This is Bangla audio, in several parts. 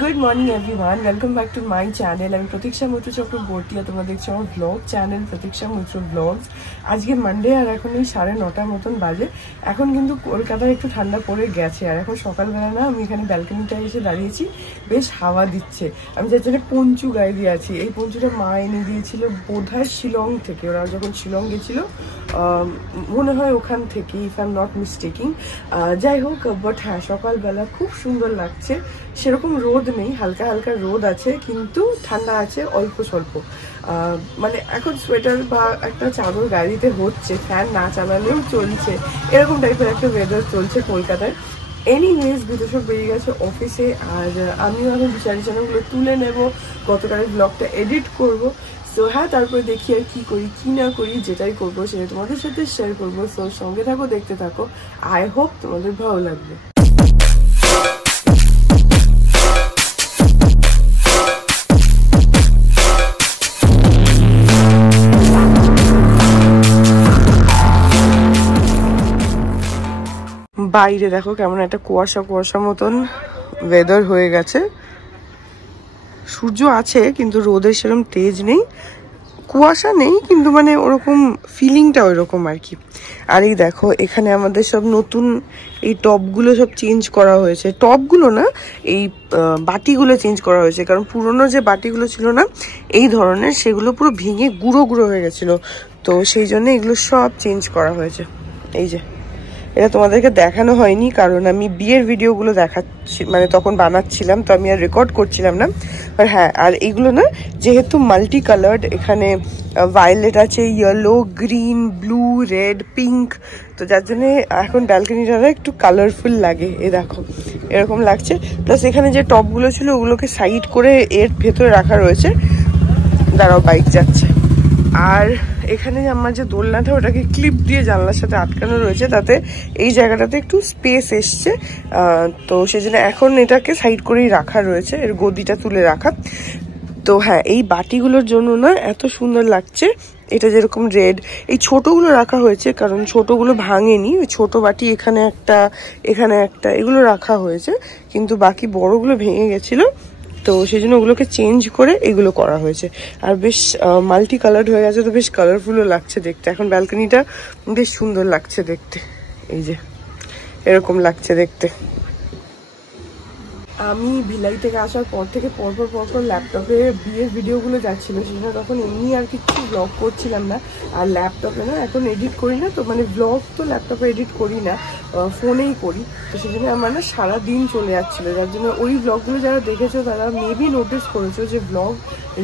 Good morning everyone, welcome back to my channel. আমি প্রতীক্ষা মৈত্র চক্রবর্তী আর তোমরা দেখছো আমার ব্লগ চ্যানেল প্রতীক্ষা মৈত্র ব্লগস। আজকে মানডে আর এখন এই 9:30 মতন বাজে। এখন কিন্তু কলকাতায় একটু ঠান্ডা পড়ে গেছে আর এখন সকালবেলা না আমি এখানে ব্যালকনিটায় এসে দাঁড়িয়েছি, বেশ হাওয়া দিচ্ছে। আমি যার জন্য পঞ্চু গায়ে দিয়ে আছি। এই পঞ্চুটা মা এনে দিয়েছিল বোধহয় শিলং থেকে, ওরা যখন শিলং গেছিল মনে হয় ওখান থেকে, ইফ আই এম নট মিস্টেকিং। যাই হোক, বাট হ্যাঁ সকালবেলা খুব সুন্দর লাগছে। সেরকম রোদ নেই, হালকা হালকা রোদ আছে কিন্তু ঠান্ডা আছে অল্প স্বল্প। মানে এখন সোয়েটার বা একটা চাদর গাড়িতে হচ্ছে, ফ্যান না চালালেও চলছে, এরকম টাইপের একটা ওয়েদার চলছে কলকাতায়। এনিওয়েজ বিদেশক বেরিয়ে গেছে অফিসে আর আমিও এখন বিছানাগুলো তুলে নেব, গতকালের ব্লগটা এডিট করব। সো হ্যাঁ, তারপরে দেখি আর কি করি কি না করি, যেটাই করবো সেটা তোমাদের সাথে শেয়ার করবো। সো সঙ্গে থাকো, দেখতে থাকো, আই হোপ তোমাদের ভালো লাগবে। বাইরে দেখো কেমন একটা কুয়াশা কুয়াশা মতন ওয়েদার হয়ে গেছে। সূর্য আছে কিন্তু রোদের সেরকম তেজ নেই, কুয়াশা নেই কিন্তু মানে ওরকম ফিলিংটা ওইরকম আর কি। আর এই দেখো এখানে আমাদের সব নতুন এই টপগুলো সব চেঞ্জ করা হয়েছে। টপগুলো না, এই বাটিগুলো চেঞ্জ করা হয়েছে, কারণ পুরোনো যে বাটিগুলো ছিল না এই ধরনের, সেগুলো পুরো ভেঙে গুঁড়ো গুঁড়ো হয়ে গেছিলো, তো সেই জন্য এগুলো সব চেঞ্জ করা হয়েছে। এই যে এটা তোমাদেরকে দেখানো হয়নি কারণ আমি বিয়ের ভিডিওগুলো দেখাচ্ছি, মানে তখন বানাচ্ছিলাম, তো আমি আর রেকর্ড করছিলাম না। আর হ্যাঁ, আর এইগুলো না যেহেতু মাল্টি কালার্ড, এখানে ভায়োলেট আছে, yellow, green, blue, red, pink, তো যার জন্য এখন ব্যালকনিটা একটু কালারফুল লাগে। এ দেখো এরকম লাগছে। প্লাস এখানে যে টপগুলো ছিল ওগুলোকে সাইড করে এর ভেতরে রাখা রয়েছে। দাঁড়াও, বাইক যাচ্ছে। আর এখানে আমার যে দোলনাটা, ওটাকে ক্লিপ দিয়ে জানলার সাথে আটকানো রয়েছে, তাতে এই জায়গাটাতে একটু স্পেস এসছে, তো সেজন্য এখন এটাকে সাইড করেই রাখা রয়েছে, এর গদিটা তুলে রাখা। তো হ্যাঁ, এই বাটিগুলোর জন্য না এত সুন্দর লাগছে। এটা যেরকম রেড, এই ছোটগুলো রাখা হয়েছে কারণ ছোটগুলো ভাঙেনি। ওই ছোট বাটি এখানে একটা, এখানে একটা, এগুলো রাখা হয়েছে, কিন্তু বাকি বড়গুলো ভেঙে গেছিল, তো সেই জন্য ওগুলোকে চেঞ্জ করে এগুলো করা হয়েছে। আর বেশ মাল্টি কালার্ড হয়ে গেছে, তো বেশ কালারফুলও লাগছে দেখতে। এখন ব্যালকনিটা বেশ সুন্দর লাগছে দেখতে, এই যে এরকম লাগছে দেখতে। আমি ভিলাই থেকে আসার পর থেকে পরপর ল্যাপটপে বিয়ের ভিডিওগুলো যাচ্ছিল, সেখানে তখন এমনি আর কিছু ব্লগ করছিলাম না। আর ল্যাপটপে না এখন এডিট করি না, তো মানে ব্লগ তো ল্যাপটপে এডিট করি না, ফোনেই করি, তো সেই জন্য আমার না সারাদিন চলে যাচ্ছিলো। যার জন্য ওই ব্লগগুলো যারা দেখেছো তারা মেবি নোটিস করেছো যে ব্লগ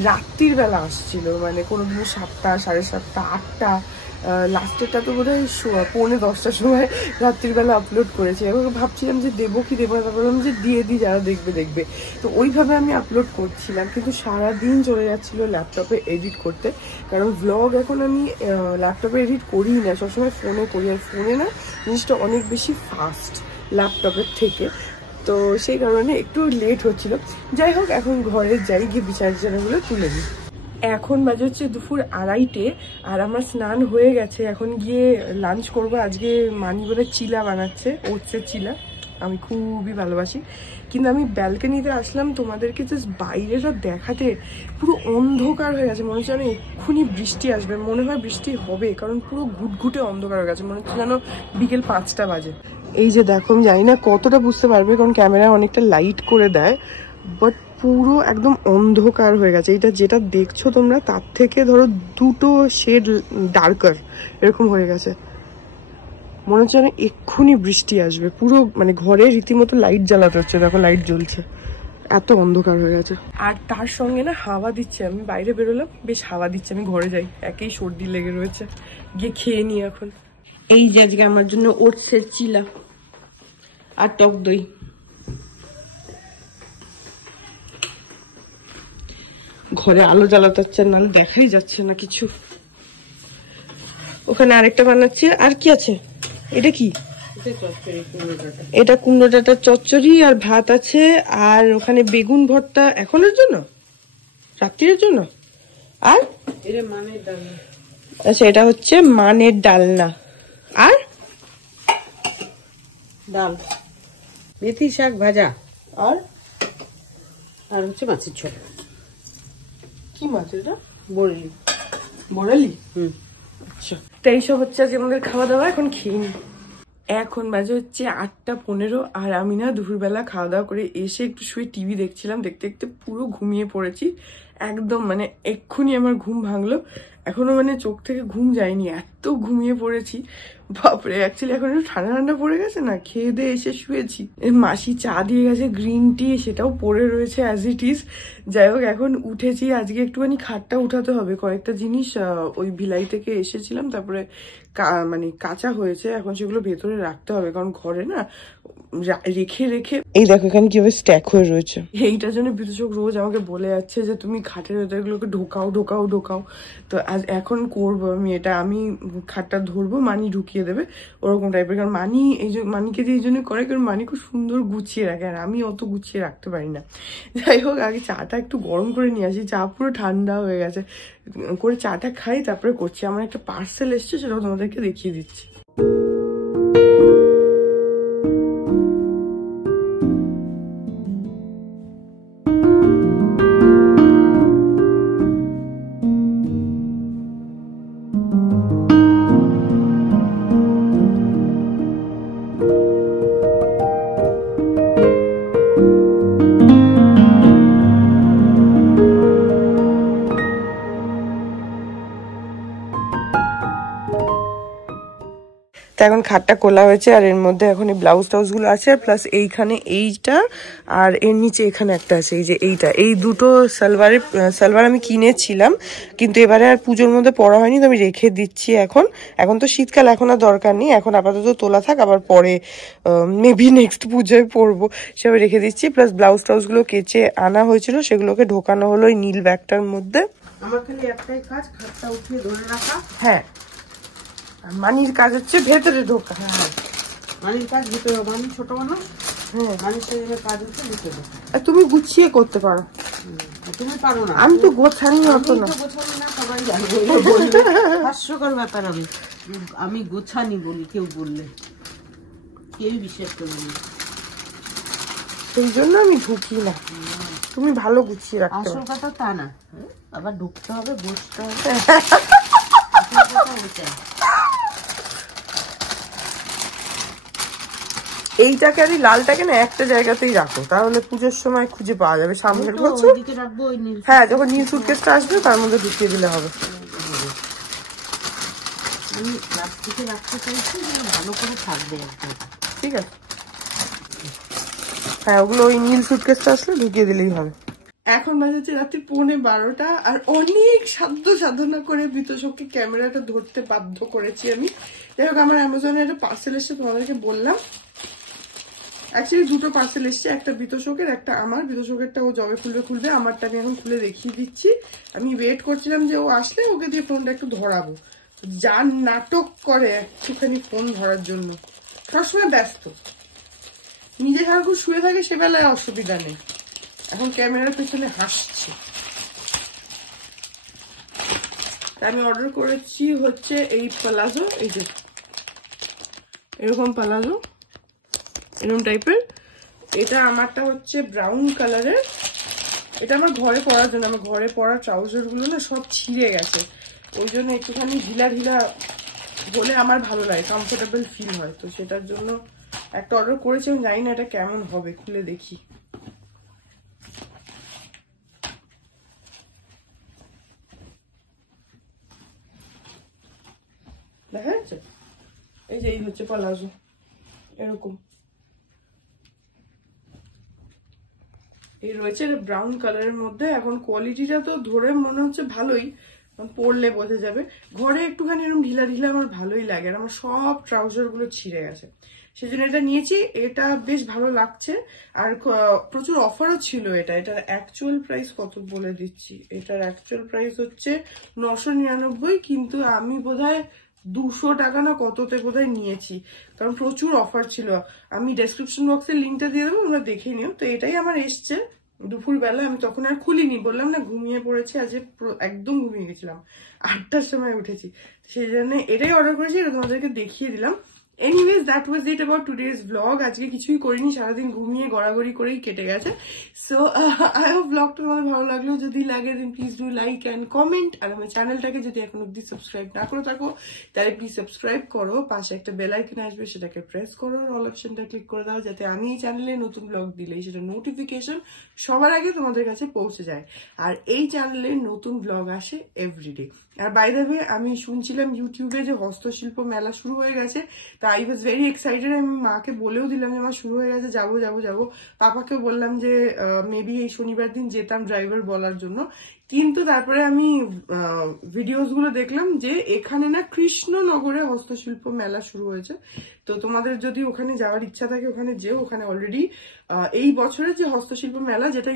রাত্রির বেলা আসছিল, মানে কোনো দিনও 7টা, 7:30, 8টা, লাস্টেরটা তো বোধ হয় 9:45টার সময় রাত্রিবেলা আপলোড করেছি। এবার ভাবছিলাম যে দেবো কি দেবো না, ভাবলাম যে দিয়ে দিই, যারা দেখবে। তো ওইভাবে আমি আপলোড করছিলাম, কিন্তু সারাদিন চলে যাচ্ছিল ল্যাপটপে এডিট করতে, কারণ ব্লগ এখন আমি ল্যাপটপে এডিট করি না, সবসময় ফোনে করি। আর ফোনে না জিনিসটা অনেক বেশি ফাস্ট ল্যাপটপের থেকে, তো সেই কারণে একটু লেট হচ্ছিল। যাই হোক, এখন ঘরে যাই, গিয়ে বিছানাগুলো তুলে দিই। এখন বাজে হচ্ছে দুপুর 2:30, আর আমার স্নান হয়ে গেছে। এখন গিয়ে লাঞ্চ করবো। আজকে মানি বলে চিলা বানাচ্ছে, ওটসের চিলা, আমি খুবই ভালোবাসি। কিন্তু আমি ব্যালকনিতে আসলাম তোমাদেরকে জাস্ট বাইরেটা দেখাতে, পুরো অন্ধকার হয়ে গেছে, মনে হচ্ছে যেন এক্ষুনি বৃষ্টি আসবে, মনে হয় বৃষ্টি হবে, কারণ পুরো ঘুটঘুটে অন্ধকার হয়ে গেছে, মনে হচ্ছে যেন বিকেল 5টা বাজে। এই যে দেখো, আমি জানি না কতটা বুঝতে পারবে কারণ ক্যামেরা অনেকটা লাইট করে দেয়, বাট পুরো একদম অন্ধকার হয়ে গেছে। এটা যেটা দেখছো তোমরা তার থেকে ধরো 2টো শেড ডার্কার এরকম হয়ে গেছে, মনে হচ্ছে যেন এক্ষুনি বৃষ্টি আসবে। পুরো মানে ঘরে রীতিমতো লাইট জ্বালাতে হচ্ছে, দেখো লাইট জ্বলছে, এত অন্ধকার হয়ে গেছে। আর তার সঙ্গে না হাওয়া দিচ্ছে, আমি বাইরে বেরোলাম, বেশ হাওয়া দিচ্ছে। আমি ঘরে যাই, একেই সর্দি লেগে রয়েছে, গিয়ে খেয়ে নিই এখন। এই যে আজকে আমার জন্য ওটসের চিলা আর টক দই। ঘরে আলো জ্বালাতে হচ্ছে না, দেখাই যাচ্ছে না কিছু। ওখানে আরেকটা বানাচ্ছে। আর কি আছে? এটা কি? এটা কুমড়ো ডাঁটার চচ্চড়ি আর ভাত আছে, আর ওখানে বেগুন ভর্তা এখনের জন্য, রাত্রির জন্য। আর আচ্ছা, এটা হচ্ছে মানের ডালনা আর ডাল, মেথি শাক ভাজা, আর আর হচ্ছে মাছের ঝোল। কি মাছ এটা? বড়লি। বড়ালি? আচ্ছা, তো এইসব হচ্ছে আজকে আমাদের খাওয়া দাওয়া। এখন খেয়ে নি। এখন বাজে হচ্ছে 8:15 আর আমি না দুপুরবেলা খাওয়া দাওয়া করে এসে একটু শুয়ে টিভি দেখছিলাম। দেখতে দেখতে পুরো ঘুমিয়ে পড়েছি একদম, মানে এক্ষুনি আমার ঘুম ভাঙলো। এখনো মানে চোখ থেকে ঘুম যায়নি, এত ঘুমিয়ে পড়েছি বাপরে। অ্যাকচুয়ালি এখন একটু ঠান্ডা ঠান্ডা পড়ে গেছে না, খেয়ে দিয়ে এসে শুয়েছি। মাসি চা দিয়ে গেছে গ্রিন টি, সেটাও পড়ে রয়েছে অ্যাজ ইট ইজ। যাই হোক, এখন উঠেছি। আজকে একটুখানি খাটটা উঠাতে হবে, কয়েকটা জিনিস ওই ভিলাই থেকে এসেছিলাম, তারপরে মানে কাঁচা হয়েছে, এখন সেগুলো ভেতরে রাখতে হবে, কারণ ঘরে না রেখে রেখে এই দেখো এখানে কিভাবে স্ট্যাক হয়ে রয়েছে। এইটার জন্য বিদুষক রোজ আমাকে বলে যাচ্ছে যে তুমি খাটের ভেতরে এগুলোকে ঢোকাও ঢোকাও ঢোকাও। তো আজ এখন করবো আমি এটা, আমি খাটটা ধরবো, মানি ঢুকিয়ে দেবে ওরকম টাইপের। কারণ মানি মানিকে দিয়ে এই জন্য করে, কারণ মানি খুব সুন্দর গুছিয়ে রাখে, আর আমি অত গুছিয়ে রাখতে পারি না। যাই হোক, আগে চাটা একটু গরম করে নিয়ে আসি, চা পুরো ঠান্ডা হয়ে গেছে, করে চাটা খাই তারপরে করছি। আমার একটা পার্সেল এসছে, সেটাও তোমাদেরকে দেখিয়ে দিচ্ছি। এখন খাটটা খোলা হয়েছে, আর এর মধ্যে এখন এই ব্লাউজ টাউজ গুলো আছে, আর প্লাস এইখানে এইটা, আর এর নিচে এখানে একটা আছে, এই যে এইটা, এই দুটো সালোয়ার আমি কিনেছিলাম, কিন্তু এবারে আর পুজোর মধ্যে পরা হয়নি, তো আমি রেখে দিচ্ছি। এখন তো শীতকাল, এখন আর দরকার নেই, এখন আপাতত তোলা থাক, আবার পরে মেবি নেক্সট পুজোয় পরবো, সেভাবে রেখে দিচ্ছি। প্লাস ব্লাউজ টাউজ গুলো কেচে আনা হয়েছিল, সেগুলোকে ঢোকানো হলো ওই নীল ব্যাগটার মধ্যে। আমার খালি একটাই কাজ, খাটটা উঠিয়ে ধরে রাখা। হ্যাঁ, মানির কাজ হচ্ছে ভেতরে ঢোকা। হ্যাঁ, মানির কাজ ভিতরে, মানি ছোট মানুষ। হ্যাঁ, মানির কাজ হচ্ছে ভিতরে। তুমি গুছিয়ে করতে পারো, তুমি পারো না। আমি তো গোছানি হতো না, গোছানি না, সবাই জানবে। হাস্যকর ব্যাপার। আমি গোছানি বলি, কেউ বললে কেউ বিশ্বাস করবে না, সেই জন্য আমি ঢুকি না। তুমি ভালো গুছিয়ে রাখতে। আসল কথা তা না, আবার ঢুকতে হবে, বসতে হবে। এইটাকে আর লালটাকে না একটা জায়গাতেই রাখো, তাহলে পুজোর সময় খুঁজে পাওয়া যাবে। সামনের বছর হ্যাঁ, যখন নীল সুটকেসটা আসবে তার মধ্যে ঢুকিয়ে দিলে হবে। আমি প্লাস্টিকে রাখতে চাইছি, ভালো করে থাকবে, ঠিক আছে। হ্যাঁ, ওগুলো ওই নীল সুটকেসটা আসলে ঢুকিয়ে দিলেই হবে। এখন বাজে হচ্ছে রাত্রি 11:15, আর অনেক সাধ্য সাধনা করে বিতোষককে ক্যামেরাটা ধরতে বাধ্য করেছি আমি। যাই হোক, আমার অ্যামাজনে একটা পার্সেল এসছে, তোমাদেরকে বললাম। অ্যাকচুয়ালি দুটো পার্সেল এসছে, একটা বিতোষকের, একটা আমার। বিতোষকেরটা ও জবে খুলবে, আমারটা আমি এখন খুলে দেখিয়ে দিচ্ছি। আমি ওয়েট করছিলাম যে ও আসলে ওকে দিয়ে ফোনটা একটু ধরাবো। যার নাটক করে একটুখানি ফোন ধরার জন্য, সবসময় ব্যস্ত, নিজে সারাক্ষণ শুয়ে থাকে, সে বেলায় অসুবিধা নেই, এখন ক্যামেরার পেছনে হাসছে। আমি অর্ডার করেছি হচ্ছে এই প্লাজো, এই যে এরকম প্লাজো, এরকম টাইপের। এটা আমারটা হচ্ছে ব্রাউন কালারের, এটা আমার ঘরে পরার জন্য। আমার ঘরে পরা ট্রাউজার গুলো না সব ছিঁড়ে গেছে, ওই জন্য একটুখানি ঢিলা ঢিলা হলে আমার ভালো লাগে, কমফোর্টেবল ফিল হয়। তো সেটার জন্য একটা অর্ডার করেছি, আমি জানি না এটা কেমন হবে, খুলে দেখি। দেখা যাচ্ছে, এই যে এই হচ্ছে প্লাজো, এরকম এই রয়েছে ব্রাউন কালারের মধ্যে। এখন কোয়ালিটিটা তো ধরে মনে হচ্ছে ভালোই, পরলে বোঝা যাবে। ঘরে একটুখানি এরকম ঢিলা ঢিলা আমার ভালোই লাগে, আর আমার সব ট্রাউজার গুলো ছিঁড়ে গেছে, সেজন্য এটা নিয়েছি। এটা বেশ ভালো লাগছে, আর প্রচুর অফারও ছিল। এটার অ্যাকচুয়াল প্রাইস কত বলে দিচ্ছি। এটার অ্যাকচুয়াল প্রাইস হচ্ছে 999, কিন্তু আমি বোধহয় 200 টাকা না কততে বোধহয় নিয়েছি, কারণ প্রচুর অফার ছিল। আমি ডেসক্রিপশন বক্সে লিঙ্কটা দিয়ে দেবো, তোমরা দেখে নিও। তো এটাই আমার এসছে দুপুর বেলা, আমি তখন আর খুলিনি, বললাম না ঘুমিয়ে পড়েছি, আজ একদম ঘুমিয়ে গেছিলাম, 8টার সময় উঠেছি, সেই জন্য এটাই অর্ডার করেছি। এটা তোমাদেরকে দেখিয়ে দিলাম। Anyways that was it about today's blog. আজকে কিছুই করিনি, সারাদিন ঘুমিয়ে গড়াগড়ি করেই কেটে গেছে। সো আই হোপ ব্লগটা তোমাদের ভালো লাগলো। যদি লাগে then please do like and comment. আর আমার চ্যানেলটাকে যদি এখন অব্দি সাবস্ক্রাইব না করে থাকো তাহলে প্লিজ সাবস্ক্রাইব করো। পাশে একটা বেল আইকন আসবে, সেটাকে প্রেস করো, অল অপশনটা ক্লিক করে দাও, যাতে আমি এই চ্যানেলে নতুন ব্লগ দিলেই সেটা নোটিফিকেশন সবার আগে তোমাদের কাছে পৌঁছে যায়। আর এই চ্যানেলে নতুন ব্লগ আসে এভরিডে। আর বাই দ্য ওয়ে, আমি শুনছিলাম ইউটিউবে যে হস্তশিল্প মেলা শুরু হয়ে গেছে, তা আই ওয়াজ ভেরি এক্সাইটেড। আমি মাকে বলেও দিলাম যে মা শুরু হয়ে গেছে, যাবো যাবো যাবো। পাপাকেও বললাম যে মেবি এই শনিবার দিন যেতাম ড্রাইভার বলার জন্য। কিন্তু তারপরে আমি ভিডিওস গুলো দেখলাম যে এখানে না কৃষ্ণনগরে হস্তশিল্প মেলা শুরু হয়েছে। তো তোমাদের যদি ওখানে যাওয়ার ইচ্ছা থাকে ওখানে যেও। ওখানে অলরেডি এই বছরের যে হস্তশিল্প মেলা, যেটা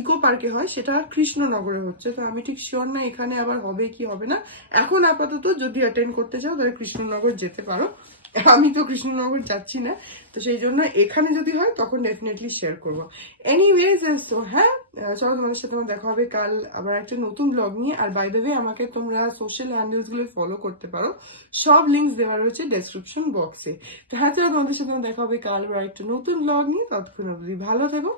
ইকো পার্কে হয়, সেটা কৃষ্ণনগরে হচ্ছে। তো আমি ঠিক শিওর না এখানে আবার হবে কি হবে না। এখন আপাতত যদি অ্যাটেন্ড করতে চাও তাহলে কৃষ্ণনগর যেতে পারো। আমি তো কৃষ্ণনগর যাচ্ছি না, তো সেই জন্য এখানে যদি হয় তখন ডেফিনেটলি শেয়ার করবো। এনিওয়েজ, সো হ্যাঁ, চলো তোমাদের সাথে আমার দেখা হবে কাল আবার একটা নতুন ব্লগ নিয়ে। আর বাই দ্য ওয়ে, আমাকে তোমরা সোশ্যাল হ্যান্ডেলস গুলো ফলো করতে পারো, সব লিঙ্কস দেওয়া রয়েছে ডেসক্রিপশন বক্সে। তো হ্যাঁ, চলো তোমাদের সাথে আমার দেখা হবে কাল আবার একটা নতুন ব্লগ নিয়ে। ততক্ষণ অবধি ভালো থেকো।